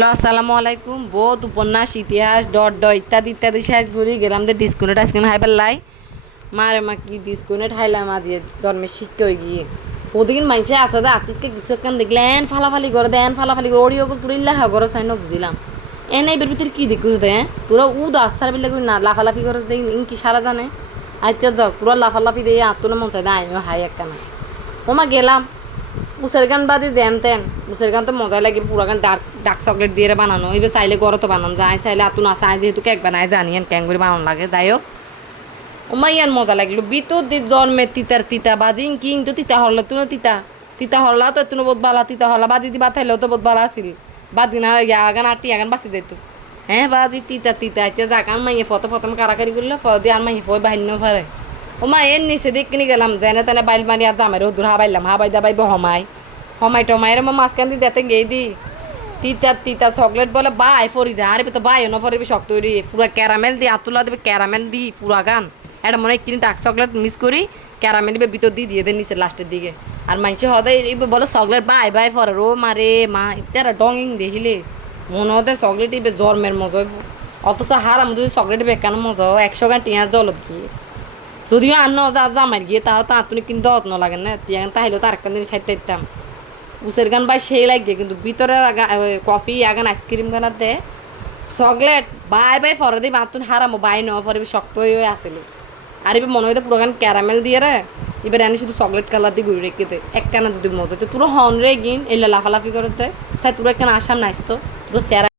Hello আসসালামু আলাইকুম। বহুত উপন্যাস ইতিহাস ডট ড ইত্যাদি ইত্যাদি শেষ করি গেলাম যে ডিসকাউন্ট আইসক্রিম হাইবার লাই মারে মা কি ডিসকাউন্ট হাইলাম আজ জন্মের শিক্ষা হয়ে গিয়ে ওদিন মানুষে আছে দে আতিকে কিছু একখান দেখলে এন ফালাফালি করে দে এন ফালাফালি করে ওড়ি ওগুলো তুলে লাহা করে চাই না বুঝিলাম এন এইবার ভিতরে কী দেখুছ দে পুরো উদ আসার বেলা না লাফালাফি করে দেখ কি সারা জানে আচ্ছা যাও পুরো লাফালাফি দিয়ে আত্মনা মন চাই দে আমিও হাই একটা না ওমা গেলাম মুসের গান বাজে যেন তেন মুসের গান তো মজাই লাগে পুরা গান ডার্ক চকলেট দিয়ে বানানো এবার চাইলে গরো তো বানানো যায় চাইলে আতুন আসা যেহেতু কেক বানায় জানি ক্যাং করে বানানো লাগে যাই হোক ওমা ইয়ান মজা লাগলো বিতর দি জন্মে তিতার তিতা বাজি কিন্তু তিতা হরলা তুনো তিতা তিতা হরলা তো তুনো বহুত বালা তিতা হরলা বাজি দি বাত থাইলেও তো বহুত বালা আসিল বাদ দিন আর আগান আটি আগান বাঁচি যেত হ্যাঁ বাজি তিতা তিতা আচ্ছা যাকান মাইয়ে ফটো ফতম কারাকারি করলো ফ দিয়ে আর মাইয়ে ফয় বাহিন্য পারে ওমা এর নিচে দেখিনি গেলাম যেনে তেনে বাইল মারি আর জামের দূর হাবাইলাম হাবাই দাবাইব হমাই হমাই টমাই রে মাঝখান দিয়ে যেতে গেই দি তিতা তিতা চকলেট বলে বাই ফরি যায় আরে তো বাই নফরিবি শক্ত হইরি পুরা ক্যারামেল দি আতুলা দেবে ক্যারামেল দি পুরা গান এটা মনে হয় 3 ডার্ক চকলেট মিক্স করি ক্যারামেল দিবে ভিতর দিয়ে দেন নিচে লাস্টের দিকে আর মাইসে হদাই বলে চকলেট বাই বাই ফরে রো মারে মা ইত্যারা ডঙিং দেখিলে মনে হতে চকলেট ইবে জন্মের মজা হইব অথচ হারাম যদি চকলেট বেকানো মজা 100 গান টিয়া জলত গিয়ে যদিও আর যা জামাই গিয়ে তাও তো আতুনি কিন্তু অত্ন লাগে না টিয়া তাহলেও তো আরেকখান দিন সাইতে দিতাম উসের গান বাই সেই লাগে কিন্তু ভিতরের কফি আগান আইসক্রিম গানার দে চকলেট বাই বাই ফরে দিই মাতুন হারামো বাই ন ফরে শক্ত হয়ে আসিল আর এবার মনে হইতে পুরো গান ক্যারামেল দিয়ে রে এবার আনি শুধু চকলেট কালার দিয়ে ঘুরে রেখে দে একখানা যদি মজা তো তোর হন রে গিন এলে লাফালাফি করতে তাই তোর একখানা আসাম নাইস তো তোর